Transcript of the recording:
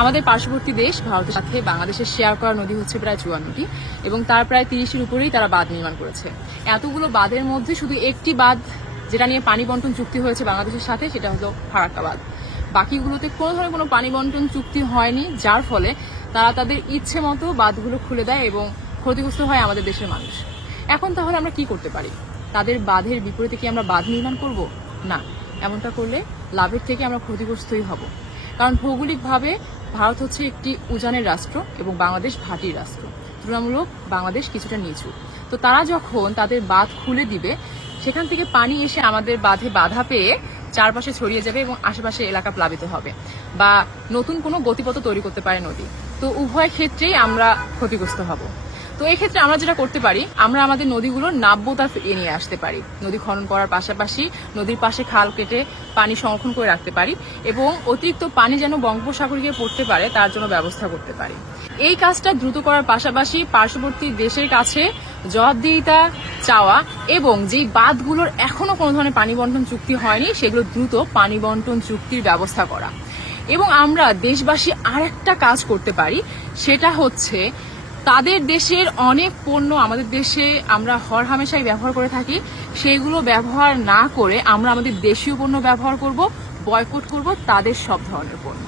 আমাদের পার্শ্ববর্তী দেশ, ভারতের সাথে বাংলাদেশের শেয়ার করা নদী হচ্ছে প্রায় চুয়ান্নটি এবং তার প্রায় তিরিশের উপরেই তারা বাঁধ নির্মাণ করেছে। এতগুলো বাঁধের মধ্যে শুধু একটি বাঁধ যেটা নিয়ে পানি বন্টন চুক্তি হয়েছে বাংলাদেশের সাথে, সেটা হলো ফারাক্কা বাঁধ। বাকিগুলোতে কোনো ধরনের কোনো পানি বন্টন চুক্তি হয়নি, যার ফলে তারা তাদের ইচ্ছে মতো বাঁধগুলো খুলে দেয় এবং ক্ষতিগ্রস্ত হয় আমাদের দেশের মানুষ। এখন তাহলে আমরা কি করতে পারি? তাদের বাঁধের বিপরীতে কি আমরা বাঁধ নির্মাণ করব? না, এমনটা করলে লাভের থেকে আমরা ক্ষতিগ্রস্তই হব। কারণ ভৌগোলিকভাবে ভারত হচ্ছে একটি উজানের রাষ্ট্র এবং বাংলাদেশ ভাটির রাষ্ট্র। তুলনামূলক বাংলাদেশ কিছুটা নিচু। তো তারা যখন তাদের বাঁধ খুলে দিবে, সেখান থেকে পানি এসে আমাদের বাঁধে বাধা পেয়ে চারপাশে ছড়িয়ে যাবে এবং আশেপাশে এলাকা প্লাবিত হবে বা নতুন কোনো গতিপথ তৈরি করতে পারে নদী। তো উভয় ক্ষেত্রেই আমরা ক্ষতিগ্রস্ত হব। তো এই ক্ষেত্রে আমরা যেটা করতে পারি, আমরা আমাদের নদীগুলোর নাব্যতা ফিরিয়ে নিয়ে আসতে পারি। নদী খনন করার পাশাপাশি নদীর পাশে খাল কেটে পানি সংরক্ষণ করে রাখতে পারি এবং অতিরিক্ত পানি যেন বঙ্গোপসাগরে গিয়ে পড়তে পারে, তার জন্য ব্যবস্থা করতে পারি। এই কাজটা দ্রুত করার পাশাপাশি পার্শ্ববর্তী দেশের কাছে জবাবদিহিতা চাওয়া এবং যেই বাঁধগুলোর এখনও কোনো ধরনের পানি বন্টন চুক্তি হয়নি, সেগুলো দ্রুত পানি বন্টন চুক্তির ব্যবস্থা করা। এবং আমরা দেশবাসী আরেকটা কাজ করতে পারি, সেটা হচ্ছে তাদের দেশের অনেক পণ্য আমাদের দেশে আমরা হর হামেশাই ব্যবহার করে থাকি, সেইগুলো ব্যবহার না করে আমরা আমাদের দেশীয় পণ্য ব্যবহার করব বয়কট করব তাদের সব ধরনের পণ্য।